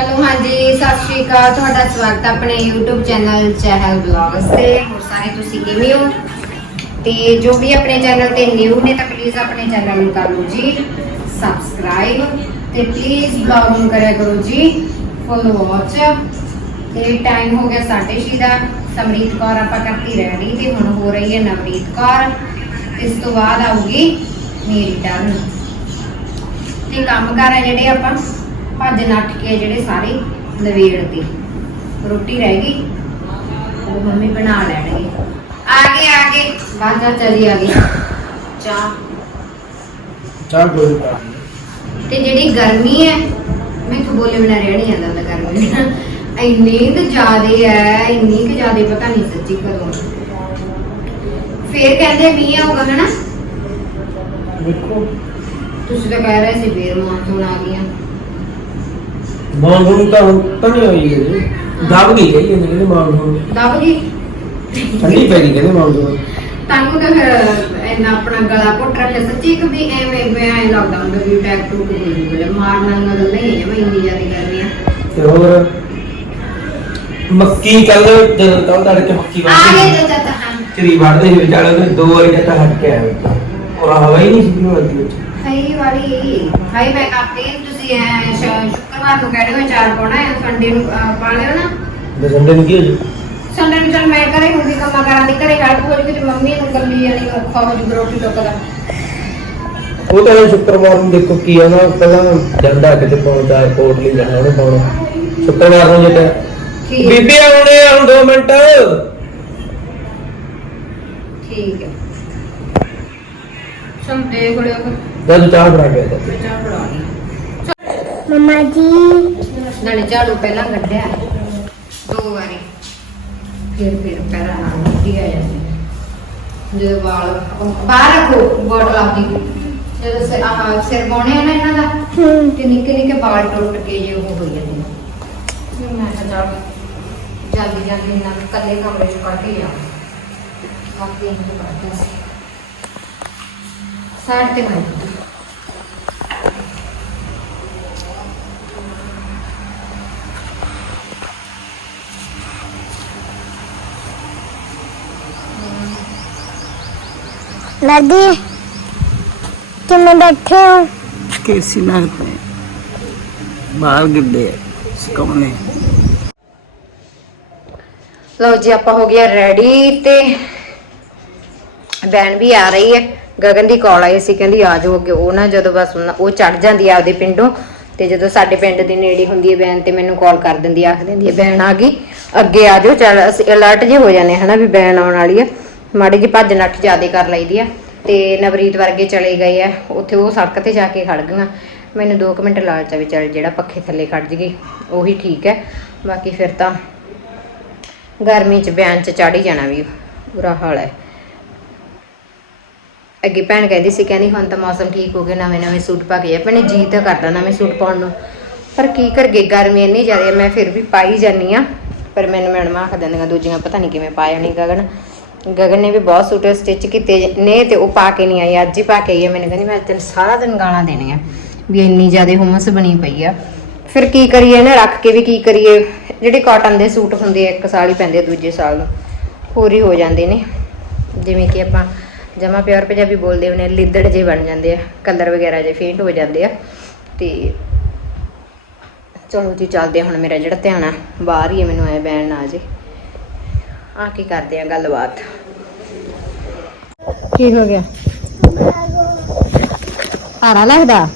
Hello ਹਾਂਜੀ, ਸਤਿ ਸ਼੍ਰੀ ਅਕਾਲ। ਤੁਹਾਡਾ ਸਵਾਗਤ ਹੈ ਆਪਣੇ YouTube ਚੈਨਲ ਚਹਿਲ ਬਲੌਗਸ ਤੇ। ਹੋਰ ਸਾਰੇ ਤੁਸੀਂ ਕਿਵੇਂ ਹੋ? ਤੇ ਜੋ ਵੀ ਆਪਣੇ ਚੈਨਲ ਤੇ ਨਿਊ ਨੇ ਤਾਂ ਪਲੀਜ਼ ਆਪਣੇ ਚੈਨਲ ਨੂੰ ਕਰ ਲਓ ਜੀ ਸਬਸਕ੍ਰਾਈਬ ਤੇ ਪਲੀਜ਼ ਬਲੌਗ ਨੂੰ ਕਰਿਆ ਕਰੋ ਜੀ। ਫੁੱਲ ਵਾਚ ਤੇ ਟਾਈਮ ਹੋ ਗਿਆ 6:30 ਦਾ। ਸਮਰੀਤ ਕੌਰ ਆਪਾਂ ਕਰਤੀ ਰੈਡੀ ਤੇ ਹੁਣ ਹੋ ਰਹੀ ਹੈ ਨਵਰੀਤ ਕੌਰ। ਇਸ ਤੋਂ ਬਾਅਦ ਆਊਗੀ ਮੇਰੀ ਟਰਨ ਤੇ ਕੰਮ ਕਾਰ ਜਿਹੜੇ ਆਪਾਂ? ਭੱਜ ਨੱਠ ਕੇ ਜਿਹੜੇ ਸਾਰੇ ਨਵੇੜਦੇ ਰੋਟੀ ਰਹਿ ਗਈ ਉਹ ਮੰਮੀ ਬਣਾ ਲੈਣਗੇ। ਆ ਗਏ ਆ ਗਏ। ਬਾਜਾ ਚਲੀ ਆ ਗਈ। ਚਾਹ। ਚਾਹ ਕੋਈ ਨਹੀਂ ਤੇ ਜਿਹੜੀ ਗਰਮੀ ਹੈ ਮੈਨੂੰ ਬੋਲੇ ਬਿਨਾ ਰਹਿ ਨਹੀਂ ਜਾਂਦਾ ਤਾਂ ਗਰਮੀ। ਇੰਨੀ ਕੁ ਜ਼ਿਆਦੇ ਹੈ ਇੰਨੀ ਕੁ ਜ਼ਿਆਦੇ ਪਤਾ ਨਹੀਂ ਸੱਚੀ ਕਦੋਂ ਫੇਰ ਕਹਿੰਦੇ ਮੀਂਹ ਆਊਗਾ ਹਨਾ? ਵੇਖੋ। ਤੁਸੀਂ ਤਾਂ ਕਹਿ ਰਹੇ ਸੀ ਫੇਰ ਮੌਨਸੂਨ ਆ ਗਈਆਂ ਮਾਨਸੂਨ ਤਾਂ ਹੁਣ ਤਾਂ ਨਹੀਂ ਹੋਈ ਹੈ ਜੀ। ਦਬ ਗਈ ਹੈ ਕਹਿੰਦੇ ਕਹਿੰਦੇ ਮਾਨਸੂਨ ਦਬ ਗਈ? ਠੰਡੀ ਪੈ ਗਈ ਕਹਿੰਦੇ ਮਾਨਸੂਨ ਤੁਹਾਨੂੰ ਤਾਂ ਫਿਰ ਇੰਨਾ ਆਪਣਾ ਗਲਾ ਘੁੱਟ ਰੱਖਿਆ ਸੱਚੀ ਕਿ ਵੀ ਐਵੇਂ ਮੈਂ ਐਂ ਲੱਗਦਾ ਹੁੰਦਾ ਵੀ ਟੈਕ ਟੂ ਕੇ ਦੇ ਦੂਗੇ ਮਾਰਨਾ ਨਾ ਗੱਲ ਨਹੀਂ ਹੈ ਮੈਂ ਇੰਨੀ ਜ਼ਿਆਦਾ ਕਰਨੀ ਆ ਤੇ ਹੋਰ? ਮੱਕੀ ਕੱਲ ਜਦੋਂ ਕੱਲ ਤੜਕੇ ਮੱਕੀ ਆ ਗਏ ਵੱਢੀ ਜੋ ਚਾਚਾ ਹਾਂ। ਚਰੀ ਵੱਢਦੇ ਸੀ ਵਿਚਾਲੇ ਉਹਨੇ ਦੋ ਵਾਰੀ ਤੱਕ ਹਟ ਕੇ ਆਇਆ ਵਿੱਚ ਔਰ ਹਵਾ ਹੀ ਨਹੀਂ ਸੀ ਉਹਦੀ ਵਿੱਚ। ਸਹੀ ਵਾਲੀ। ਹਾਈ ਮੈਂ ਕਾਪੀ ਤੁਸੀਂ ਐਂ ਸ਼- ਸ਼ੁੱਕਰਵਾਰ ਨੂੰ ਕਹਿ ਹੋ ਚਾਰ ਪਾਉਣਾ ਹੈ ਸੰਡੇ ਨੂੰ ਅਹ, ਪਾ ਲਿਓ ਨਾ। ਦਸੰਦੇ ਨੂੰ ਕੀ ਹੋ ਜੀ? ਸੰਡੇ ਨੂੰ ਚੱਲ ਮੈਂ ਘਰੇ ਹੁੰਦੀ ਕੰਮਾਂ ਕਰਾਂ ਦੀ ਘਰੇ ਹੈਲਪ ਹੋ ਜੂਗੀ ਤੇ ਮੰਮੀ ਨੂੰ ਕੱਲੀ ਜਾਣੀ ਔਖਾ ਹੋ ਜੂਗਾ ਰੋਟੀ ਟੋਕਦਾ। ਉਹ ਤਾਂ ਹੁਣ ਸ਼ੁੱਕਰਵਾਰ ਨੂੰ ਦੇਖੋ ਕੀ ਆ ਨਾ ਪਹਿਲਾਂ ਜਾਂਦਾ ਕਿਤੇ ਪਹੁੰਚਦਾ ਕੋਟ ਲਈ ਜਾਣਾ ਉਹਨੇ ਪਾਉਣਾ। ਸ਼ੁੱਕਰਵਾਰ ਨੂੰ ਜੇ ਠੀਕ ਬੀਬੀ ਆਉਣੇ ਆ ਹੁਣ 2 ਮਿੰਟ। ਠੀਕ ਹੈ। ਦੇਖ ਲਿਓ ਫਿਰ ਜਦ ਚਾਹ ਬਣਾ ਕੇ ਆ। ਜਾ ਚਾਹ ਬਣਾ ਲਈ ਮਮਾ ਜੀ। ਨਾਲੇ ਝਾੜੂ ਪਹਿਲਾਂ ਕੱਢਿਆ। ਦੋ ਵਾਰੀ। ਫਿਰ ਫਿਰ ਪੈਰਾਂ ਨਾਲ ਮਿੱਟੀ ਆ ਜਾਂਦੀ। ਜਦੋਂ ਵਾਲ ਬਾਹਰ ਰੱਖੋ ਬੋਟਲ ਆਪਦੀ। ਜਦੋਂ ਸਿਰ ਆਹ ਸਿਰ ਪਾਉਣੇ ਆ ਨਾ ਇਹਨਾਂ ਦਾ ਹੂੰ। ਤੇ ਨਿੱਕੇ ਨਿੱਕੇ ਵਾਲ ਟੁੱਟ ਕੇ ਜੇ ਉਹ ਹੋ ਜਾਂਦੇ ਨੇ। ਫਿਰ ਮੈਂ ਕਿਹਾ ਚੱਲ ਜਲਦੀ ਜਲਦੀ ਇਹਨਾਂ ਨੂੰ ਕੱਲੇ ਕਮਰੇ ਚ ਕੱਢ ਕੇ ਜਾ ਬਾਕੀ ਇਹਨੂੰ ਕੱਢਦਾ ਸੀ। ਸਾਈਡ ਤੇ ਮੈਂ ਦਾਦੀ ਕਿਵੇਂ ਬੈਠੇ ਹੋ? ਕੇਸੀ ਨਾਲ ਪਏ। ਬਾਹਰ ਗਿਰਦੇ ਸਕਾਉਣੇ। ਲਓ ਜੀ ਆਪਾਂ ਹੋ ਗਿਆ ਰੈਡੀ ਤੇ ਬੈਨ ਵੀ ਆ ਰਹੀ ਹੈ। ਗਗਨ ਦੀ ਕਾਲ ਆਈ ਸੀ ਕਹਿੰਦੀ ਆ ਜਾਓ ਅੱਗੇ। ਉਹ ਨਾ ਜਦੋਂ ਬਸ ਉਹਨਾਂ- ਉਹ ਚੜ ਜਾਂਦੀ ਆ ਆਪਦੇ ਪਿੰਡੋਂ ਤੇ ਜਦੋਂ ਸਾਡੇ ਪਿੰਡ ਦੇ ਨੇੜੇ ਹੁੰਦੀ ਹੈ ਬੈਨ ਤੇ ਮੈਨੂੰ ਕਾਲ ਕਰ ਦਿੰਦੀ ਆ, ਆਖ ਦਿੰਦੀ ਹੈ ਬੈਨ ਆ ਗਈ। ਅੱਗੇ ਆ ਜਾਓ ਚੱਲ ਅਸੀਂ ਅਲਰਟ ਜੇ ਹੋ ਜਾਂਦੇ ਹਾਂ ਹਨਾ ਵੀ ਬੈਨ ਆਉਣ ਵਾਲੀ ਹੈ ਮਾੜੀ ਜੀ ਭੱਜ ਨੱਠ ਜ਼ਿਆਦੇ ਕਰ ਲਈਦੀ ਆ ਤੇ ਨਵਰੀਤ ਵਰਗੇ ਚਲੇ ਗਏ ਆ, ਉੱਥੇ ਉਹ ਸੜਕ ਤੇ ਜਾ ਕੇ ਖੜ ਗਈਆਂ। ਮੈਨੂੰ 2 ਮਿੰਟ ਲਾਲਚ ਆ ਵੀ ਚੱਲ ਜਿਹੜਾ ਪੱਖੇ ਥੱਲੇ ਖੜ ਜਗੀ ਉਹੀ ਠੀਕ ਹੈ। ਬਾਕੀ ਫਿਰ ਤਾਂ ਗਰਮੀ ਚ ਬਿਆਨ ਚ ਚੜ ਹੀ ਜਾਣਾ ਵੀ ਬੁਰਾ ਹਾਲ ਹੈ। ਅੱਗੇ ਭੈਣ ਕਹਿੰਦੀ ਸੀ, ਕਹਿੰਦੀ ਹੁਣ ਤਾਂ ਮੌਸਮ ਠੀਕ ਹੋ ਗਿਆ, ਨਵੇਂ ਨਵੇਂ ਸੂਟ ਪਾ ਕੇ ਆ। ਭੈਣੇ ਜੀ ਤਾਂ ਕਰਦਾ ਨਵੇਂ ਸੂਟ ਪਾਉਣ ਨੂੰ। ਪਰ ਕੀ ਕਰਗੇ ਗਰਮੀ ਇੰਨੀ ਜ਼ਿਆਦਾ ਮੈਂ ਫਿਰ ਵੀ ਪਾਈ ਜਾਨੀ ਆ। ਪਰ ਮੈਨੂੰ ਮੈਡਮਾਂ ਆਖ ਦਿੰਦੀਆਂ ਦੂਜੀਆਂ ਪਤਾ ਨਹੀਂ ਕਿਵੇਂ ਪਾਇਆ ਨਹੀਂ ਗਗਨ। ਗਗਨ ਨੇ ਵੀ ਬਹੁਤ ਸੂਟ ਸਟਿਚ ਕੀਤੇ ਨੇ ਤੇ ਉਹ ਪਾ ਕੇ ਨਹੀਂ ਆਈ ਅੱਜ ਹੀ ਪਾ ਕੇ ਆਈ ਹੈ ਮੈਨੂੰ ਕਹਿੰਦੀ ਮੈਂ ਤੈਨੂੰ ਸਾਰਾ ਦਿਨ ਗਾਲਾਂ ਦੇਣੀਆਂ ਵੀ ਇੰਨੀ ਜ਼ਿਆਦਾ ਹੁਮਸ ਬਣੀ ਪਈ ਆ। ਫਿਰ ਕੀ ਕਰੀਏ ਨਾ ਰੱਖ ਕੇ ਵੀ ਕੀ ਕਰੀਏ? ਜਿਹੜੇ ਕਾਟਨ ਦੇ ਸੂਟ ਹੁੰਦੇ ਆ ਇੱਕ ਸਾਲ ਹੀ ਪੈਂਦੇ ਦੂਜੇ ਸਾਲ ਨੂੰ। ਪੂਰੀ ਹੋ ਜਾਂਦੇ ਨੇ। ਜਿਵੇਂ ਕਿ ਆਪਾਂ ਜਮਾ ਪਿਓਰ ਪੰਜਾਬੀ ਬੋਲਦੇ ਹੁੰਦੇ ਆ ਲਿੱਦੜ ਜੇ ਬਣ ਜਾਂਦੇ ਆ ਕਲਰ ਵਗੈਰਾ ਜੇ ਫੇਂਟ ਹੋ ਜਾਂਦੇ ਆ। ਤੇ ਚਲੋ ਜੀ ਚੱਲਦੇ ਆ ਹੁਣ ਮੇਰਾ ਜਿਹੜਾ ਧਿਆਨ ਆ ਬਾਹਰ ਹੀ ਆ, ਮੈਨੂੰ ਐ ਬੈਣ ਨਾ ਆ ਜੇ ਆ ਕੀ ਕਰਦੇ ਆ ਗੱਲਬਾਤ? ਕੀ ਹੋ ਗਿਆ? ਭਾਰਾ ਲੱਗਦਾ?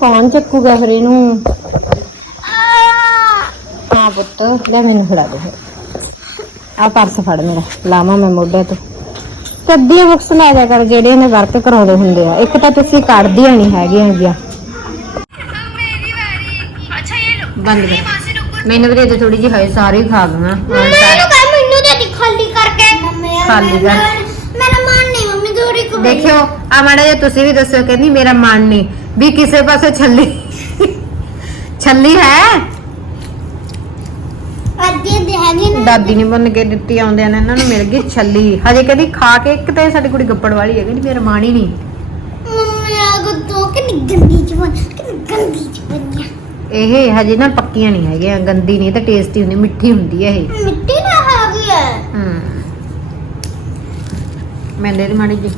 ਕੌਣ ਚੱਕੂਗਾ ਫਿਰ ਇਹਨੂੰ? ਹਾਂ ਪੁੱਤ ਲੈ ਮੈਨੂੰ ਫੜਾ ਦੇ। ਆ ਪਰਸ ਫੜ ਮੇਰਾ ਲਾਵਾਂ ਮੈਂ ਮੋਢੇ ਤੋਂ। ਕੱਦੀਆਂ ਬੁੱਕਸ ਲੈ ਜਾ ਕਰ ਜਿਹੜੀਆਂ ਨੇ ਵਰਕ ਕਰਾਉਂਦੇ ਹੁੰਦੇ ਆ। ਇੱਕ ਤਾਂ ਤੁਸੀਂ ਕੱਢਦੀਆਂ ਨਹੀਂ ਹੈਗੀਆਂ ਹੈਗੀਆਂ। ਬੰਦ ਕਰ। ਮੈਨੂੰ ਵੀ ਦੇ ਥੋੜੀ ਜਿਹੀ ਹਾਏ ਸਾਰੇ ਖਾ ਗਈਆਂ ਹਾਂ, ਸਾਰੇ- ਕਹ ਮੈਨੂੰ ਦੇ ਦੀ ਖਾਲੀ ਕਰਕੇ ਮੰਮੀ ਖਾਲੀ ਕਰ। ਮੇਰਾ ਮਨ ਨਹੀਂ ਮੰਮੀ ਦੂਰੀ ਕੋ ਦੇਖਿਓ ਆ ਮਾੜਾ ਜਿਹਾ ਤੁਸੀਂ ਵੀ ਦੱਸਿਓ ਕਹਿੰਦੀ ਮੇਰਾ ਮਨ ਨਹੀਂ ਵੀ ਕਿਸੇ ਪਾਸੇ ਛੱਲੀ। ਛੱਲੀ ਹੈ? ਅੱਧੇ ਦੇ ਹੈਗੇ ਨਾ। ਦਾਦੀ ਨੇ ਬਣ ਕੇ ਦਿੱਤੀ ਆਉਂਦਿਆਂ ਨੇ ਇਹਨਾਂ ਨੂੰ ਮਿਲ ਗਈ ਛੱਲੀ। ਹਜੇ ਕਹਿੰਦੀ ਖਾ ਕੇ ਇੱਕ ਤਾਂ ਇਹ ਸਾਡੀ ਕੁੜੀ ਗੱਪੜ ਵਾਲੀ ਹੈ ਕਹਿੰਦੀ ਮੇਰਾ ਮਾਣ ਹੀ ਨਹੀਂ। ਮੰਮੀ ਆ ਗੋ ਤੋਂ ਕਿ ਗੰਦੀ ਚ ਬਣ ਕਿ ਗੰਦੀ ਚ ਬਣ ਇਹ ਹਜੇ ਨਾ ਪੱਕੀਆਂ ਨਹੀਂ ਹੈਗੀਆਂ ਗੰਦੀ ਨਹੀਂ ਤੇ ਟੇਸਟੀ ਹੁੰਦੀ ਮਿੱਠੀ ਹੁੰਦੀ ਹੈ ਇਹ। ਮਿੱਟੀ ਨਾ ਹੈਗੀ ਹੈ ਹਮ ਮੈਂ ਦੇ ਦੀ ਮਾੜੀ ਜੀ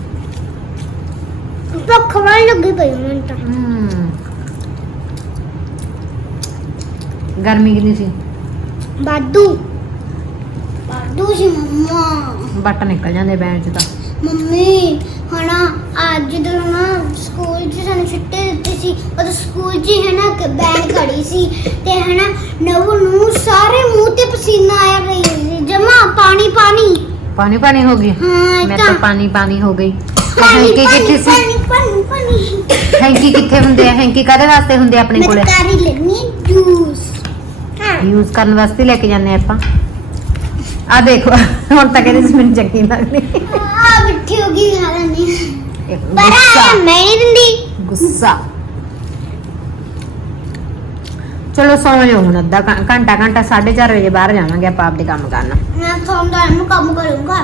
ਭੁੱਖ ਬਣ ਲੱਗੀ ਪਈ ਮੈਨੂੰ ਤਾਂ। ਗਰਮੀ ਕਿੰਨੀ ਸੀ? ਬਾਦੂ ਬਾਦੂ ਜੀ ਮੰਮਾ। ਬੱਟ ਨਿਕਲ ਜਾਂਦੇ ਬੈਂਚ ਚ ਤਾਂ। ਮੰਮੀ ਹਣਾ ਅੱਜ ਜਦੋਂ ਨਾ ਸਕੂਲ 'ਚ ਸਾਨੂੰ ਛੁੱਟੀ ਦਿੱਤੀ ਸੀ। ਉਦੋਂ ਸਕੂਲ 'ਚ ਹੀ ਹੈ ਨਾ ਇੱਕ ਬੈਨ ਖੜੀ ਸੀ ਤੇ ਹੈ ਨਾ ਨਵੂ ਨੂੰ ਸਾਰੇ ਮੂੰਹ ਤੇ ਪਸੀਨਾ ਆਇਆ ਰਹੀ ਸੀ। ਜਮਾ ਪਾਣੀ ਪਾਣੀ ਪਾਣੀ ਪਾਣੀ ਹੋ ਗਈ? ਹਾਂ ਮੈਂ ਤਾਂ ਪਾਣੀ ਪਾਣੀ ਹੋ ਗਈ। ਹੈਂਕੀ ਕਿੱਥੇ ਸੀ? ਪਾਣੀ ਪਾਣੀ ਪਾਣੀ। ਹੈਂਕੀ ਕਿੱਥੇ ਹੁੰਦੇ ਆ? ਹੈਂਕੀ ਕਾਦੇ ਵਾਸਤੇ ਹੁੰਦੇ ਆਪਣੇ ਮੈਂ ਕੋਲੇ? ਕਾਰੀ ਲੈਣੀ ਜੂਸ। ਹਾਂ। ਯੂਜ਼ ਕਰਨ ਵਾਸਤੇ ਲੈ ਕੇ ਜਾਂਦੇ ਆਪਾਂ। ਆ ਦੇਖੋ ਹੁਣ ਤਾਂ ਕਹਿੰਦੇ ਸੀ ਮੈਨੂੰ ਚੰਗੀ ਲੱਗਦੀ। ਆ ਮਿੱਠੀ ਹੋ ਗਈ ਇਹ ਪਰ ਮੈਂ ਨਹੀਂ ਦਿੰਦੀ। ਗੁੱਸਾ। ਚਲੋ ਸੌਂ ਜਾਓ ਹੁਣ ਅੱਧਾ ਘੰ- ਘੰਟਾ ਘੰਟਾ 4:30 ਵਜੇ ਬਾਹਰ ਜਾਵਾਂਗੇ ਆਪਾਂ ਆਪਦੇ ਕੰਮ ਕਰਨ। ਮੈਂ ਸੌਂਦਾ ਨੂੰ ਕੰਮ ਕਰੂੰਗਾ।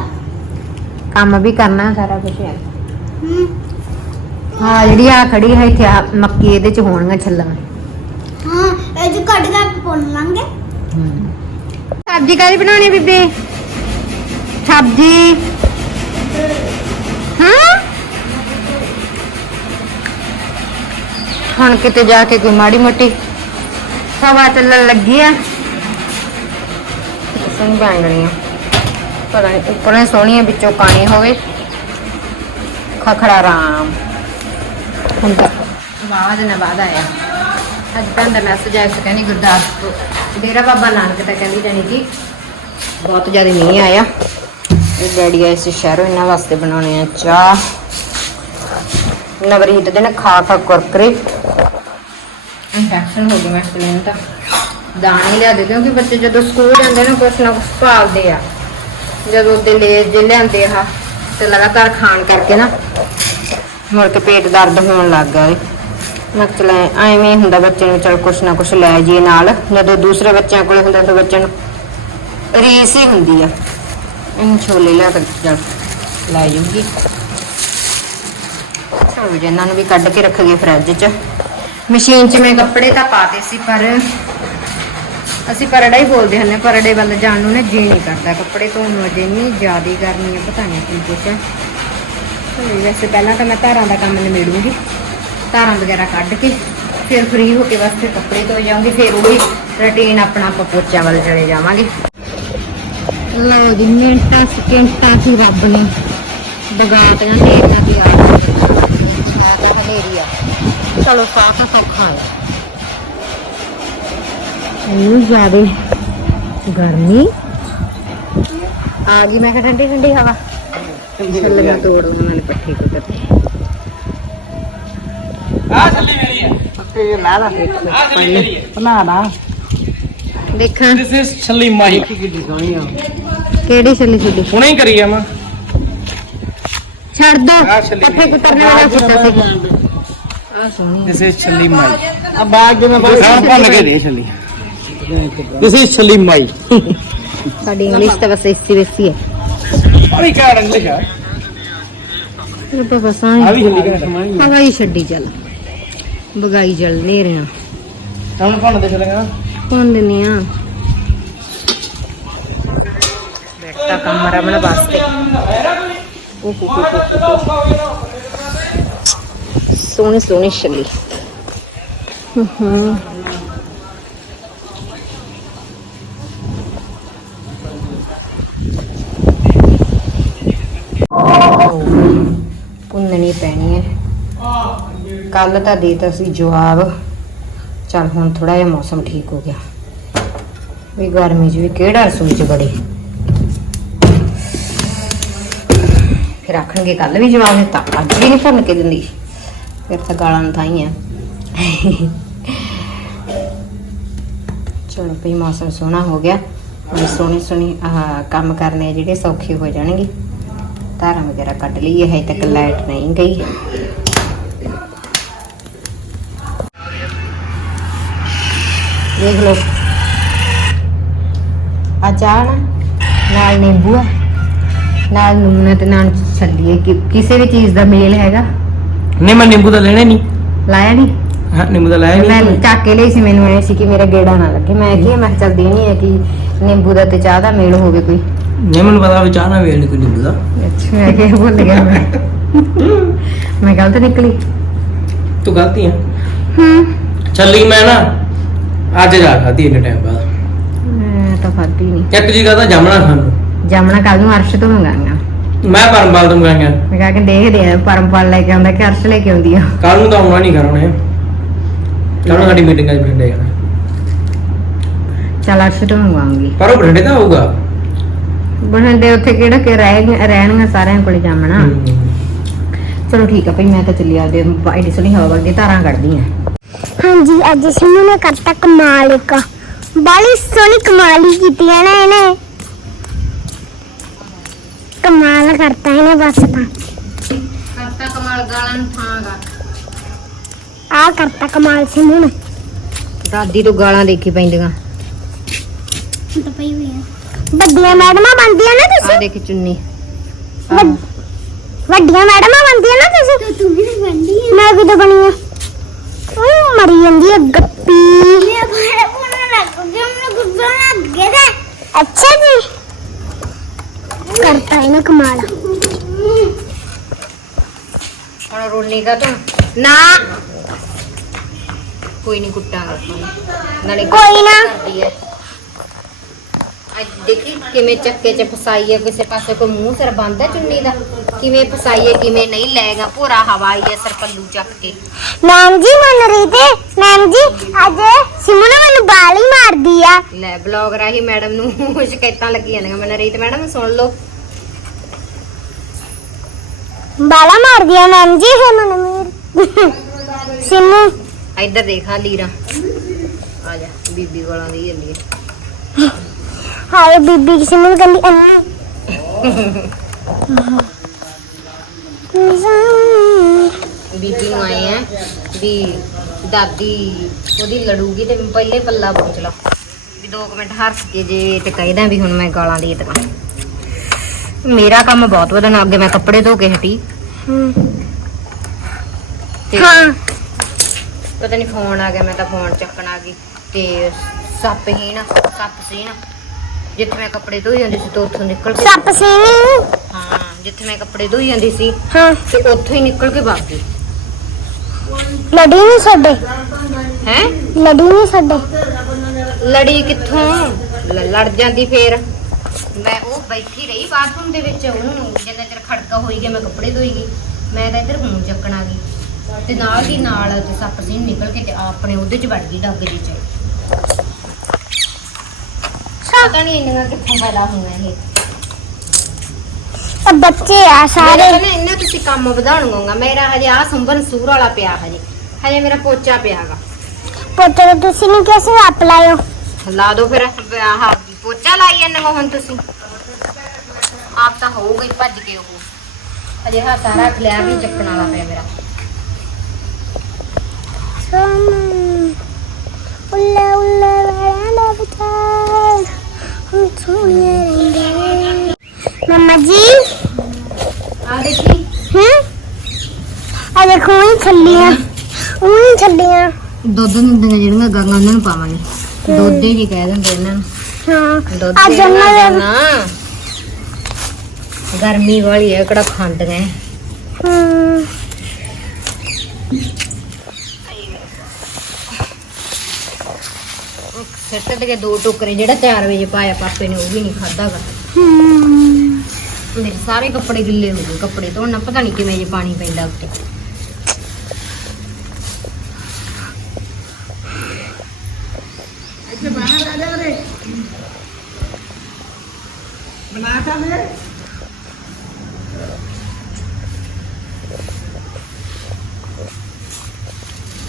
ਕੰਮ ਵੀ ਕਰਨਾ ਸਾਰਾ ਕੁਝ ਹੈ। ਹੂੰ। ਹਾਂ ਜਿਹੜੀ ਆ ਖੜੀ ਹੈ ਇੱਥੇ ਆਹ ਮੱਕੀ ਇਹਦੇ ਚ ਹੋਣਗੀਆਂ ਛੱਲਾਂ ਹਾਂ ਇਹ ਜੋ ਕੱਢ ਕੇ ਪੁੰਨ ਲਾਂਗੇ। ਸਬਜ਼ੀ ਕਾਹਦੀ ਬਣਾਉਣੀ ਹੈ ਬੀਬੀ? ਸਬਜ਼ੀ। ਹਾਂ? ਹੁਣ ਕਿਤੇ ਜਾ ਕੇ ਕੋਈ ਮਾੜੀ ਮੋਟੀ ਹਵਾ ਚੱਲਣ ਲੱਗੀ ਆ। ਸੁਣ ਬਾਂਗਣੀਆਂ ਪਤਾ ਨਹੀਂ ਉੱਪਰੋਂ ਸੋਹਣੀਆਂ ਵਿੱਚੋਂ ਕਾਣੀ ਹੋਵੇ। ਖਖੜਾ ਰਾਮ। ਹੁਣ ਤਾਂ ਵਾਹ ਦੇ ਬਾਅਦ ਆਇਆ। ਅੱਜ ਤਾਂ ਦਾ ਮੈਸੇਜ ਆਇਆ ਸੀ ਕਹਿੰਦੀ ਗੁਰਦਾਸਪੁਰ। ਡੇਰਾ ਬਾਬਾ ਨਾਨਕ ਤਾਂ ਕਹਿੰਦੀ ਜਾਣੀ ਕਿ ਬਹੁਤ ਜ਼ਿਆਦਾ ਮੀਂਹ ਆਇਆ। ਇਹ ਡੈਡੀ ਆਏ ਸੀ ਸ਼ਹਿਰੋਂ ਇਹਨਾਂ ਵਾਸਤੇ ਬਣਾਉਣੇ ਆ ਚਾਹ। ਨਵਰੀਤ ਦੇ ਨਾ ਖਾ ਖਾ ਕੁਰਕਰੇ। ਇਨਫੈਕਸ਼ਨ ਹੋ ਗਿਆ ਮੈਂ ਸਲੀਨ ਤਾਂ। ਦਾਣੇ ਲਿਆ ਦੇ ਕਿਉਂਕਿ ਬੱਚੇ ਜਦੋਂ ਸਕੂਲ ਜਾਂਦੇ ਨੇ, ਕੁਛ ਨਾ ਕੁਛ ਭਾਲਦੇ ਆ। ਜਦੋਂ ਦੇ ਲੈ ਜੇ ਲਿਆਂਦੇ ਆ, ਤੇ ਲਗਾਤਾਰ ਖਾਣ ਕਰਕੇ ਨਾ, ਮੁੜ ਕੇ ਪੇਟ ਦਰਦ ਹੋਣ ਲੱਗ ਗਿਆ ਮੈਂ ਕਿਹਾ ਐਵੇਂ ਹੁੰਦਾ ਬੱਚੇ ਨੂੰ, ਚਲ ਕੁਛ ਨਾ ਕੁਛ ਲੈ ਜਾਈਏ ਨਾਲ। ਜਦੋਂ ਦੂਸਰੇ ਬੱਚਿਆਂ ਕੋਲ ਹੁੰਦਾ, ਤਾਂ ਬੱਚੇ ਨੂੰ ਰੀਸ ਹੀ ਹੁੰਦੀ ਆ। ਇਹਨੂੰ ਛੋਲੇ ਲਿਆ ਕੇ ਚਲ ਲੈ ਜੂਗੀ ਚਲੋ ਜੀ ਨੂੰ ਵੀ ਕੱਢ ਕੇ ਰੱਖ ਗਏ ਫਰਿੱਜ 'ਚ। ਮਸ਼ੀਨ 'ਚ ਮੈਂ ਕੱਪੜੇ ਤਾਂ ਪਾਤੇ ਸੀ ਪਰ ਅਸੀਂ ਪਰੜਾ ਹੀ ਬੋਲਦੇ ਹੁੰਦੇ ਹਾਂ, ਪਰੜੇ ਵੱਲ ਜਾਣ ਨੂੰ ਨਾ ਜੀ ਨਹੀਂ ਕਰਦਾ। ਕੱਪੜੇ ਧੋਣ ਨੂੰ ਅਜੇ ਨਹੀਂ ਜ਼ਿਆਦਾ ਕਰਨੀ ਹੈ ਪਤਾ ਨਹੀਂ ਕੀ ਕੁਛ ਹੈ ਵੈਸੇ ਪਹਿਲਾਂ ਤਾਂ ਮੈਂ ਧਾਰਾਂ ਦਾ ਕੰਮ ਨਿਬੇੜੂੰਗੀ। ਧਾਰਾਂ ਵਗੈਰਾ ਕੱਢ ਕੇ ਫਿਰ ਫ੍ਰੀ ਹੋ ਕੇ ਬਸ ਫਿਰ ਕੱਪੜੇ ਧੋ ਜਾਵਾਂਗੀ ਫਿਰ ਉਹੀ ਰੁਟੀਨ ਆਪਣਾ ਆਪਾਂ ਪੋਚਿਆਂ ਵੱਲ ਚਲੇ ਜਾਵਾਂਗੇ। ਲਓ ਜੀ ਮਿੰਟਾਂ ਸਕਿੰਟਾਂ ਸੀ ਰੱਬ ਨੇ। ਬਗਾਤੀਆਂ ਨੇਰੀਆਂ ਤੇ ਆ ਹੈ ਤਾਂ ਹਨੇਰੀ ਆ। ਚਲੋ ਸਾਫ਼ ਸੌਖਾ ਹੈ ਇੰਨੀ ਜ਼ਿਆਦਾ ਗਰਮੀ ਆ ਗਈ ਮੈਂ ਕਿਹਾ ਠੰਡੀ ਠੰਡੀ ਹਵਾ ਛੱਲੇ ਮੈਂ ਤੋੜ ਉਹਨਾਂ ਨੇ ਪੱਠੀ ਕੋ ਤੇ ਤੇ ਨਾ ਨਾ ਬਣਾ ਨਾ ਦੇਖਾਂ ਦਿਸ ਇਜ਼ ਛੱਲੀ ਮਾਈ ਕਿਹੜੀ ਛੱਲੀ ਛੱਡੀ ਹੁਣੇ ਹੀ ਕਰੀ ਆ ਮੈਂ ਛੱਡ ਦੋ ਆਹ ਛੱਲੀ ਪੱਠੇ ਕੁਤਰਨੇ ਵਾਲਾ ਕੀਤਾ ਸੀ ਆ ਇਜ਼ ਛੱਲੀ ਮਾਈ ਆ ਬਾਗ ਦੇ ਮੈਂ ਹਾਂ ਭੰਨ ਕੇ ਦੇ ਛੱਲੀ ਇਜ਼ ਛੱਲੀ ਮਾਈ ਸਾਡੀ ਇੰਗਲਿਸ਼ ਤਾਂ ਬਸ ਇਸੀ ਵੈਸੀ ਹੈ ਅਰੇ ਕਿਆ ਇੰਗਲਿਸ਼ ਆ। ਇਹ ਤਾਂ ਬਸ ਆ ਆਈ ਵੀ ਛੱਲੀ ਕਿਹਨੇ ਸਮਾਈ ਹਵਾਈ ਛੱਡੀ ਚੱਲ। ਬਗਾਈ ਜਲ ਨਹੀਂ ਰਿਆ ਹੁਣ ਭੰਨ ਦੇ ਛੱਲੇਗਾ ਕੌਣ ਦਿੰਨੇ ਆ। ਬੈਠਾ ਕੰਮ ਰਮਣ ਵਾਸਤੇ। ਓਹ ਹੋ ਹੋ ਹੋ ਸੋਹਣੀ ਸੋਹਣੀ ਛੱਲੀ। ਹੂੰ ਹੂੰ ਪੁੰਨਣੀ ਪੈਣੀ ਹੈ। ਕੱਲ ਤਾਂ ਦੇਤਾ ਸੀ ਜਵਾਬ। ਚਲ ਹੁਣ ਥੋੜਾ ਜਿਹਾ ਮੌਸਮ ਠੀਕ ਹੋ ਗਿਆ। ਵੀ ਗਰਮੀ 'ਚ ਵੀ ਕਿਹੜਾ ਰਸੋਈ 'ਚ ਬੜੇ ਫਿਰ ਆਖਣਗੇ ਕੱਲ ਵੀ ਜਵਾਬ ਦਿੱਤਾ, ਅੱਜ ਵੀ ਨਹੀਂ ਭੁੰਨ ਕੇ ਦਿੰਦੀ। ਫਿਰ ਤਾਂ ਗਾਲਾਂ ਨੂੰ ਥਾਈ ਆ। ਚਲੋ ਭਈ ਮੌਸਮ ਸੋਹਣਾ ਹੋ ਗਿਆ। ਹੁਣ ਸੋਹਣੀ ਸੋਹਣੀ, ਆਹ, ਕੰਮ ਕਰਨੇ ਆ ਜਿਹੜੇ ਸੌਖੇ ਹੋ ਜਾਣਗੇ। ਧਾਰਾਂ ਵਗੈਰਾ ਕੱਢ ਲਈਏ ਹੈ ਤੱਕ ਲਾਈਟ ਨਹੀਂ ਗਈ। ਦੇਖ ਲਓ। ਆ ਨਾਲ ਨਿੰਬੂ ਨਾਲ ਨੂਨ ਤੇ ਨਾਲ ਛੱਲੀਏ। ਕਿ, ਕਿਸੇ ਵੀ ਚੀਜ਼ ਦਾ ਮੇਲ ਹੈਗਾ। ਨਹੀਂ ਮੈਂ ਨਿੰਬੂ ਤਾਂ ਲੈਣੇ ਨਹੀਂ। ਲਾਇਆ ਨਹੀਂ? ਹਾਂ ਨਿੰਬੂ ਦਾ ਲੈ ਮੈਂ ਨਹੀਂ। ਚੱਕ ਕੇ ਲਈ ਸੀ ਮੈਨੂੰ ਐ ਸੀ ਕਿ ਮੇਰਾ ਗੇੜਾ ਨਾ ਲੱਗੇ। ਮੈਂ ਕੀ ਮੈਂ ਚੱਲ ਦੇਣੀ ਹੈ ਕਿ ਨਿੰਬੂ ਦਾ ਤੇ ਚਾਹ ਦਾ ਮੇਲ ਹੋਵੇ ਕੋਈ। ਨਹੀਂ ਮੈਨੂੰ ਪਤਾ ਵੀ ਚਾਹ ਨਾ ਵੇਲ ਨਹੀਂ ਕੋਈ ਨਿੰਬੂ ਦਾ। ਅੱਛਾ ਮੈਂ ਕਿਹਾ ਭੁੱਲ ਗਿਆ ਮੈਂ। ਮੈਂ ਗਲਤ ਨਿਕਲੀ। ਤੂੰ ਗਲਤੀ ਆ। ਹੂੰ। ਚੱਲੀ ਮੈਂ ਨਾ ਅੱਜ ਜਾ ਖਾਦੀ ਇੰਨੇ ਟਾਈਮ ਬਾਅਦ। ਮੈਂ ਤਾਂ ਖਾਧੀ ਨਹੀਂ। ਇੱਕ ਜੀ ਕਹਦਾ ਜਾਮਣਾ ਖਾਣ ਨੂੰ। ਜਾਮਣਾ ਕੱਲ ਨੂੰ ਅਰਸ਼ ਤੋਂ ਮੰਗਾਂਗਾ। ਮੈਂ ਪਰਮਪਾਲ ਤੋਂ ਮੰਗਾਂਗਾ ਮੈਂ ਕਿਹਾ ਕਿ ਦੇਖਦੇ ਆ ਪਰਮਪਾਲ ਲੈ ਕੇ ਆਉਂਦਾ ਕਿ ਅਰਸ਼ ਲੈ ਕੇ ਆਉਂਦੀ ਆ। ਕੱਲ ਨੂੰ ਤਾਂ ਆਉਣਾ ਨਹੀਂ ਕਰਉਣੇ ਕੱਲ ਨੂੰ ਸਾਡੀ ਮੀਟਿੰਗ ਅੱਜ ਬਠਿੰਡੇ ਜਾਣਾ। ਚੱਲ ਅਰਸ਼ ਤੋਂ ਮੰਗਵਾਉਂਗੀ। ਪਰ ਉਹ ਬਠਿੰਡੇ ਤਾਂ ਆਊਗਾ। ਬਠਿੰਡੇ ਉੱਥੇ ਕਿਹੜਾ ਕਿ ਰਹਿ ਰਹਿਣਗੇ ਸਾਰਿਆਂ ਕੋਲੇ ਜਾਮਣਾ। ਚਲੋ ਠੀਕ ਆ ਭਈ ਮੈਂ ਤਾਂ ਚੱਲੀ ਆਦੇ ਐਡੀ ਸੋਹਣੀ ਹਵਾ ਵਗਦੀ ਧਾਰਾਂ ਕੱਢਦੀ ਆ। ਹਾਂਜੀ ਅੱਜ ਸਿੰਮੂ ਨੇ ਕਰਤਾ ਕਮਾਲ ਇੱਕ ਬਾਲੀ ਸੋਹਣੀ ਕਮਾਲ ਕੀਤੀ ਹੈ ਨਾ ਇਹਨੇ। ਕਮਾਲ ਕਰਤਾ ਇਹਨੇ ਬਸ ਤਾਂ। ਕਰਤਾ ਕਮਾਲ ਗਾਲਾਂ ਨੂੰ ਥਾਂਗਾ ਆ ਕਰਤਾ ਕਮਾਲ ਸਿੰਮੂ ਨੇ। ਦਾਦੀ ਤੋਂ ਗਾਲਾਂ ਦੇਖੀ ਪੈਂਦੀਆਂ। ਤਾਂ ਪਈ ਹੋਈ ਹੈ ਵੱਡੀਆਂ ਮੈਡਮਾਂ ਬਣਦੀਆਂ ਨਾ ਆ ਤੁਸੀਂ? ਦੇਖ ਚੁੰਨੀ। ਵੱਡ- ਵੱਡੀਆਂ ਮੈਡਮਾਂ ਬਣਦੀਆਂ ਨਾ ਤੁਸੀਂ? ਤੂੰ ਵੀ ਬਣਦੀ ਹੈ ਮੈਂ ਕਿਦੋਂ ਬਣੀ ਆ? ਉਹ ਮਰੀ ਜਾਂਦੀ ਹੈ ਗੱਪੀ। ਮੈਂ ਬੜਾ ਬੋਲਣ ਲੱਗ ਗਿਆ ਮੈਨੂੰ ਗੁੱਸਾ ਲੱਗ ਗਿਆ ਤੇ। ਅੱਛਾ ਜੀ। ਕਰਤਾ ਇਹਨੇ ਕਮਾਲ। ਹੁਣ ਰੋਣੀ ਕਾ ਤੂੰ? ਨਾ। ਕੋਈ ਨਹੀਂ ਕੁੱਟਾਂਗਾ ਨਾਲੇ ਕੋਈ ਨਾ। ਕਰਦੀ ਹੈ ਅੱਜ ਦੇਖੀ ਕਿਵੇਂ ਚੱਕੇ ਚ ਫਸਾਈ ਹੈ ਕਿਸੇ ਪਾਸੇ ਕੋਈ ਮੂੰਹ ਸਿਰ ਬੰਦ ਹੈ ਚੁੰਨੀ ਦਾ। ਕਿਵੇਂ ਫਸਾਈ ਹੈ ਕਿਵੇਂ ਨਹੀਂ ਲੈਗਾ ਪੂਰਾ ਹਵਾਈ ਹੈ ਸਰ ਪੱਲੂ ਚੱਕ ਕੇ। ਮੈਮ ਜੀ ਮਨ ਰਹੀ ਤੇ ਮੈਮ ਜੀ ਅੱਜ ਸਿਮੂ ਨੇ ਮੈਨੂੰ ਬਾਲ ਹੀ ਮਾਰਦੀ ਆ। ਲੈ ਬਲੌਗ ਰਾਹੀਂ ਮੈਡਮ ਨੂੰ ਸ਼ਿਕਾਇਤਾਂ ਲੱਗੀਆਂ ਨੇ ਮੈਂ ਰੀਤ ਮੈਡਮ ਸੁਣ ਲਓ। ਬਾਲਾ ਮਾਰਦੀ ਆ ਮੈਮ ਜੀ ਫਿਰ ਮੈਨੂੰ ਮੇਰ। ਸਿਮੂ। ਇੱਧਰ ਦੇਖ ਆ ਲੀਰਾ। ਆ ਜਾ ਬੀਬੀ ਕੋਲਾਂ ਦੀ ਹੈ ਹਾਏ ਬੀਬੀ ਕਿਸੇ ਨੂੰ ਕਹਿੰਦੀ ਅੰਨੀ ਬੀਬੀ ਨੂੰ ਆਏ ਆ ਵੀ ਦਾਦੀ ਉਹਦੀ ਲੜੂਗੀ ਤੇ ਪਹਿਲੇ ਪੱਲਾ ਪੁੱਛ ਲਾ। ਵੀ 2 ਮਿੰਟ ਹੱਸ ਕੇ ਜੇ ਤੇ ਕਹਿਦਾ ਵੀ ਹੁਣ ਮੈਂ ਗਾਲਾਂ ਦੇ ਦੇਵਾਂ। ਮੇਰਾ ਕੰਮ ਬਹੁਤ ਵਧਣਾ ਅੱਗੇ ਮੈਂ ਕੱਪੜੇ ਧੋ ਕੇ ਹਟੀ। ਤੇ ਹਾਂ। ਪਤਾ ਨਹੀਂ ਫੋਨ ਆ ਗਿਆ ਮੈਂ ਤਾਂ ਫੋਨ ਚੱਕਣ ਆ ਗਈ। ਤੇ ਸੱਪ ਹੀ ਨਾ ਸੱਪ ਸੀ ਨਾ ਜਿੱਥੇ ਮੈਂ ਕੱਪੜੇ ਧੋਈ ਜਾਂਦੀ ਸੀ ਤੇ ਉੱਥੋਂ ਨਿਕਲ ਕੇ ਸੱਪ ਹਾਂ ਜਿੱਥੇ ਮੈਂ ਕੱਪੜੇ ਧੋਈ ਜਾਂਦੀ ਸੀ ਹਾਂ। ਤੇ ਉੱਥੋਂ ਹੀ ਨਿਕਲ ਕੇ ਭੱਜ ਗਈ। ਲੜੀ ਨਹੀਂ ਛੱਡੇ ਹੈ? ਲੜੀ ਨਹੀਂ ਛੱਡੇ ਲੜੀ ਕਿੱਥੋਂ? ਲ- ਲੜ ਜਾਂਦੀ ਫੇਰ। ਮੈਂ ਉਹ ਬੈਠੀ ਰਹੀ ਬਾਥਰੂਮ ਦੇ ਵਿੱਚ ਉਹਨੂੰ ਜਿੰਨਾ ਚਿਰ ਖੜਕਾ ਹੋਈ ਗਿਆ ਮੈਂ ਕੱਪੜੇ ਧੋਈ ਗਈ। ਮੈਂ ਤਾਂ ਇੱਧਰ ਹੁਣ ਚੱਕਣ ਆ ਗਈ ਤੇ ਨਾਲ ਦੀ ਨਾਲ ਤੇ ਸੱਪ ਸੀ ਨਿਕਲ ਕੇ ਤੇ ਆਪਣੇ ਉਹਦੇ ਚ ਵੜ ਗਈ ਡੱਗ ਦੇ ਚ। ਪਤਾ ਨਹੀਂ ਇੰਨੀਆਂ ਕਿੱਥੋਂ ਪੈਦਾ ਹੋਈਆਂ ਇਹ। ਤਾਂ ਬੱਚੇ ਆ ਸਾਰੇ। ਮੇਰੇ ਤਾਂ ਨਾ ਇੰਨਾ ਤੁਸੀਂ ਕੰਮ ਵਧਾਉਣਗਾ ਮੇਰਾ ਹਜੇ ਆ ਸੰਭਨ ਸੂਰ ਵਾਲਾ ਪਿਆ ਹਜੇ। ਹਜੇ ਮੇਰਾ ਪੋਚਾ ਪਿਆਗਾ। ਪੁੱਤਰ ਤੁਸੀਂ ਨਹੀਂ ਕਿਹਾ ਆਪ ਲਾਇਓ। ਲਾ ਦੋ ਫਿਰ। ਆਹ ਪੋਚਾ ਲਾਈ ਜਾਂਦੇ ਹੋ ਹੁਣ ਤੁਸੀਂ। ਆਪ ਤਾਂ ਹੋਊਗਾ ਹੀ ਭੱਜ ਕੇ ਉਹ। ਹਜੇ ਹਾਂ ਸਾਰਾ ਖਲਿਆ ਵੀ ਚੱਕਣ ਵਾਲਾ ਪਿਆ ਮੇਰਾ। ਉੱਲੇ ਉੱਲੇ ਵਾਲਾ ਬਚਾਰ ਹਮ ਸੋਹਣੇ ਰਹਿੰਦੇ ਮਮਾ ਜੀ। ਆ ਦੇਖੀ। ਹੂੰ? ਆ ਦੇਖੋ ਉਹ ਛੱਲੀਆਂ। ਉਹ ਛੱਲੀਆਂ। ਦੁੱਧ ਦਿੰਦੀਆਂ ਜਿਹੜੀਆਂ ਗਾਂਗਾ ਉਹਨਾਂ ਨੂੰ ਪਾਵਾਂਗੇ। ਦੁੱਧ ਹੀ ਕਹਿ ਦਿੰਦੇ ਇਹਨਾਂ ਨੂੰ। ਹਾਂ। ਦੁੱਧ ਅੱਜ ਦੇ ਉਹਨਾਂ ਦੇ ਨਾ। ਗਰਮੀ ਵਾਲੀ ਹੈ ਕਿਹੜਾ ਖੰਡ ਗਏ ਹੂੰ। ਸਿੱਟ ਤੇ ਦੋ ਟੋਕਰੇ ਜਿਹੜਾ 4 ਵਜੇ ਪਾਇਆ ਪਾਪੇ ਨੇ ਉਹ ਵੀ ਨਹੀਂ ਖਾਦਾਗਾ ਹੂੰ। ਮੇਰੇ ਸਾਰੇ ਕੱਪੜੇ ਗਿੱਲੇ ਹੋ ਗਏ ਕੱਪੜੇ ਧੋਣਾ ਪਤਾ ਨਹੀਂ ਕਿਵੇਂ ਜੇ ਪਾਣੀ ਪੈਂਦਾ ਉੱਤੇ। ਤਾ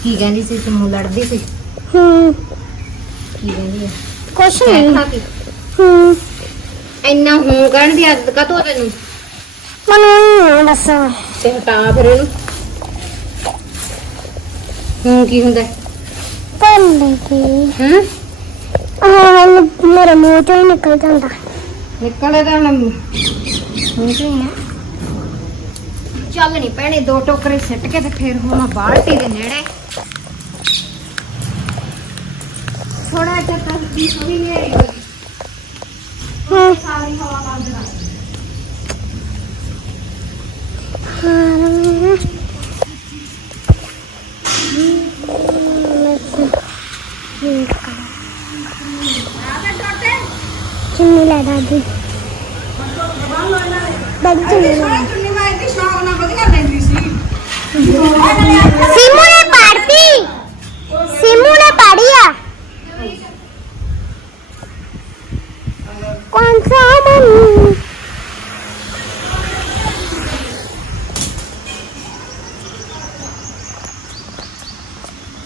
ਕੀ ਕਹਿੰਦੀ ਸੀ ਸਮੂਹ ਲੜਦੀ ਸੀ? ਹੂੰ। ਕੀ ਕਹਿੰਦੀ ਹੈ ਕੁਛ ਨਹੀਂ ਹੂੰ। ਇੰਨਾ ਹੂੰ ਕਹਿਣ ਦੀ ਆਦਤ ਕਾ ਤੈਨੂੰ? ਮੈਨੂੰ ਨਹੀਂ ਬਸ ਤੇ ਹਟਾ ਫਿਰ ਇਹਨੂੰ। ਹੂੰ ਕੀ ਹੁੰਦਾ? ਪੰਦੇ ਕੀ ਹੂੰ? ਆਹ ਮੇਰੇ ਮੂੰਹ ਚੋਂ ਹੀ ਨਿਕਲ ਜਾਂਦਾ। ਨਿਕਲੇ ਤਾਂ ਹੁਣ। ਹੂੰ ਕੀ ਹੈ ਚੱਲ ਨਹੀਂ ਪੈਣੇ ਦੋ ਟੋਕਰੇ ਸਿੱਟ ਕੇ ਤੇ ਫਿਰ ਹੁਣ ਬਾਲਟੀ ਦੇ ਨੇੜੇ। ਥੋੜਾ ਜਿਹਾ ਤਾਂ ਥੋੜੀ ਨੇਰੀ ਹੋਈ ਹੂੰ ਸਾਰੀ ਹਵਾ ਬੰਦ ਕਰ ਹਾਂ ਚੁੰਨੀ ਲੈ ਦਾਦੀ ਦਾਦੀ ਚੁੰਨੀ ਲੈ ਸਿਮੂ ਨੇ ਪਾੜਤੀ ਸਿਮੂ ਨੇ ਪਾੜੀ ਆ ਕੌਣ ਸਾ ਮਨ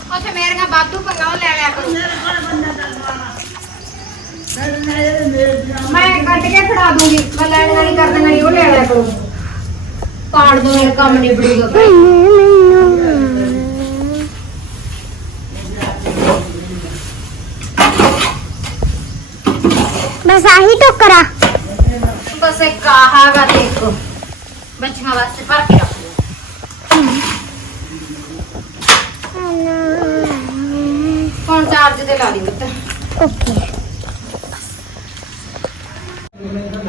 ਉੱਥੇ ਮੇਰੀਆਂ ਬਾਦੂ ਪੰਗਾ ਉਹ ਲੈ ਲਿਆ ਕਰੋ ਮੈਂ ਕੱਢ ਕੇ ਫੜਾ ਦੂੰਗੀ ਮੈਂ ਲੈਣ ਵਾਲੀ ਕਰ ਦੇਣਾ ਉਹ ਲੈ ਲਿਆ ਕਰੋ ਪਾੜ ਦੋ ਮੇਰੇ ਕੰਮ ਨਿਬੜੂਗਾ ਭਾਈ ਆਹੀ ਟੋਕਰਾ। ਬਸ ਇੱਕ ਆਹਾਗਾ ਇੱਕ ਬੱਚਿਆਂ ਵਾਸਤੇ ਭਰ ਕੇ ਰੱਖ ਦਿਓ ਹੁਣ ਚਾਰਜ ਤੇ ਲਾ ਦੀ ਪੁੱਤ। ਓਕੇ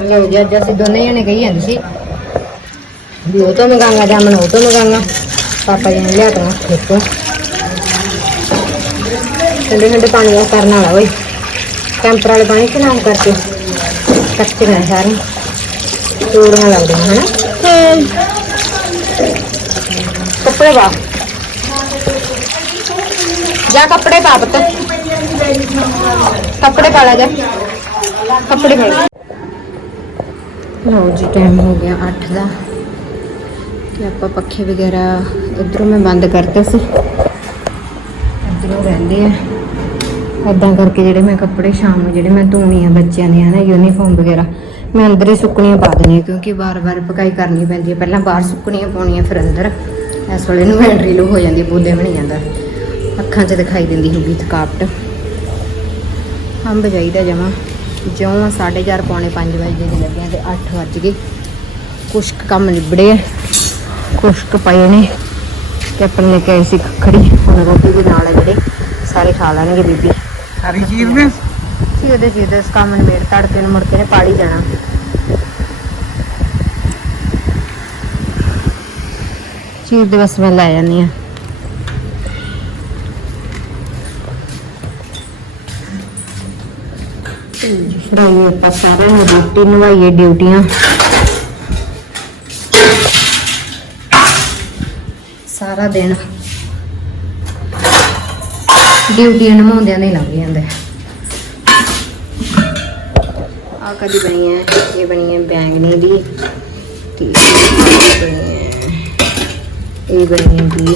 ਲਓ ਜੀ ਅੱਜ ਅਸੀਂ ਦੋਨੇ ਜਣੇ ਗਈ ਜਾਂਦੇ ਸੀ ਵੀ ਉਹ ਤੋਂ ਮੰਗਾਂਗਾ ਜਾਂ ਮੈਂ ਉਹ ਤੋਂ ਮੰਗਾਂਗਾ। ਪਾਪਾ ਜੀ ਨੇ ਲਿਆ ਤਾ ਦੇਖੋ। ਠੰਡੇ ਠੰਡੇ ਪਾਣੀ ਉਹ ਕਰਨ ਵਾਲਾ ਓਏ। ਕੈਂਪਰ ਵਾਲੇ ਪਾਣੀ ਚ ਨਾਮ ਕਰਕੇ। ਕੱਚੇ ਨੇ ਸਾਰੇ ਚੂੜੀਆਂ ਲੱਗਦੀਆਂ ਹਨਾ? ਕੱਪੜੇ ਪਾ। ਜਾ ਕੱਪੜੇ ਪਾ ਪੁੱਤ। ਕੱਪੜੇ ਪਾ ਲੈ ਜਾ। ਕੱਪੜੇ ਪਾ ਲਓ ਜੀ ਟਾਈਮ ਹੋ ਗਿਆ 8 ਦਾ। ਤੇ ਆਪਾਂ ਪੱਖੇ ਵਗੈਰਾ ਇਧਰੋਂ ਮੈਂ ਬੰਦ ਕਰਤੇ ਸੀ। ਇਧਰੋਂ ਰਹਿੰਦੇ ਆ। ਏਦਾਂ ਕਰਕੇ ਜਿਹੜੇ ਮੈਂ ਕੱਪੜੇ ਸ਼ਾਮ ਨੂੰ ਜਿਹੜੇ ਮੈਂ ਧੋਣੀ ਆ ਬੱਚਿਆਂ ਦੇ, ਹਨਾ ਯੂਨੀਫਾਰਮ ਵਗੈਰਾ, ਮੈਂ ਅੰਦਰ ਹੀ ਸੁੱਕਣੀਆਂ ਪਾ ਦੇਣੀਆਂ ਕਿਉਂਕਿ ਵਾਰ-ਵਾਰ ਪਕਾਈ ਕਰਨੀ ਪੈਂਦੀ ਹੈ। ਪਹਿਲਾਂ ਬਾਹਰ ਸੁੱਕਣੀਆਂ ਪਾਉਣੀਆਂ, ਫਿਰ ਅੰਦਰ। ਇਸ ਵੇਲੇ ਨੂੰ ਬੈਟਰੀ ਲੋ ਹੋ ਜਾਂਦੀ ਹੈ ਬੋਦੇ ਬਣੀ ਜਾਂਦਾ। ਅੱਖਾਂ 'ਚ ਦਿਖਾਈ ਦਿੰਦੀ ਹੋਊਗੀ ਥਕਾਵਟ। ਅੰਬ ਜਾਈਦਾ ਜਮਾ। ਜਿਉਂ 4:30 ਪੌਣੇ 5 ਵਜੇ ਦੇ ਲੱਗਿਆ ਤੇ 8 ਵੱਜ ਗਏ। ਕੁਛ ਕੰਮ ਨਿਬੜੇ ਆ। ਕੁਛ ਕੁ ਪਏ ਨੇ। ਤੇ ਆਪਣੇ ਲੈ ਕੇ ਆਈ ਸੀ ਖੜੀ ਹੁਣ ਰੋਟੀ ਦੇ ਨਾਲ ਆ ਜਿਹੜੇ, ਸਾਰੇ ਖਾ ਲੈਣਗੇ ਬੀਬੀ। ਸਾਰੀ ਚੀਜ਼ ਨੇ? ਸੀ ਉਹਦੇ ਜੀ ਦੇ ਕੰਮ ਨਿਬੇੜ ਤੜਕੇ ਨੂੰ ਮੁੜ ਕੇ ਨੇ ਪਾੜੀ ਜਾਣਾ। ਚੀਰ ਦੇ ਬਸ ਮੈਂ ਲੈ ਜਾਂਦੀ ਆ ਫਰਾਈ ਆਪਾਂ ਸਾਰਿਆਂ ਨੂੰ, ਰੋਟੀ ਨਵਾਈਏ ਡਿਊਟੀਆਂ। ਸਾਰਾ ਦਿਨ ਡਿਊਟੀਆਂ ਨਿਭਾਉਂਦਿਆਂ ਨਹੀਂ ਲੰਘ ਜਾਂਦਾ ਆ ਕਦੀ ਬਣੀ ਹੈ ਇਹ ਬਣੀ ਹੈ ਬੈਂਗਣੀ ਦੀ ਤੇ ਇਹ ਬਣੀ ਹੈ ਇਹ ਬਣੀ ਹੈ ਦੀ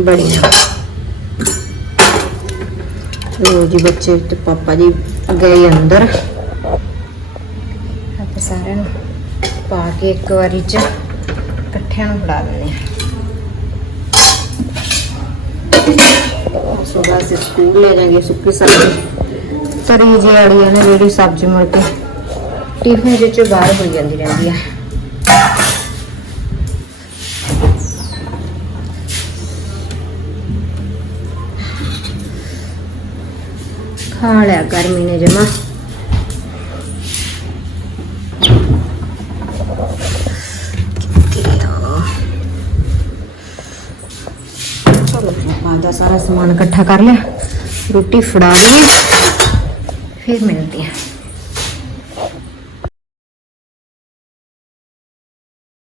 ਬੜੀਆਂ ਲੋ ਜੀ ਬੱਚੇ ਤੇ ਪਾਪਾ ਜੀ ਗਏ ਅੰਦਰ। ਆਪਾਂ ਸਾਰਿਆਂ ਨੂੰ ਪਾ ਕੇ ਇੱਕ ਵਾਰੀ ਚ ਇਕੱਠਿਆਂ ਨੂੰ ਫੜਾ ਦਿੰਦੇ ਆ ਸੁਬਹ ਸੇ ਸਕੂਲ ਲੈ ਜਾएंगे ਸੁੱਕੀ ਸਬਜ਼ੀ। ਤਰੀ ਜਿਹੀ ਆੜੀ ਹੈ ਨਾ ਜਿਹੜੀ ਸਬਜ਼ੀ ਮੁੜ ਕੇ ਟਿਫਨ ਜਿਹੇ ਚੋਂ ਬਾਹਰ ਹੋਈ ਜਾਂਦੀ ਰਹਿੰਦੀ ਆ। ਖਾ ਲਿਆ ਗਰਮੀ ਨੇ ਜਮਾ ਚਲੋ ਜੀ, ਆਪਾਂ ਦਾ ਸਾਰਾ ਸਮਾਨ ਇਕੱਠਾ ਕਰ ਲਿਆ। ਰੋਟੀ ਫੜਾ ਲਈ। ਫਿਰ ਮਿਲਦੇ ਆ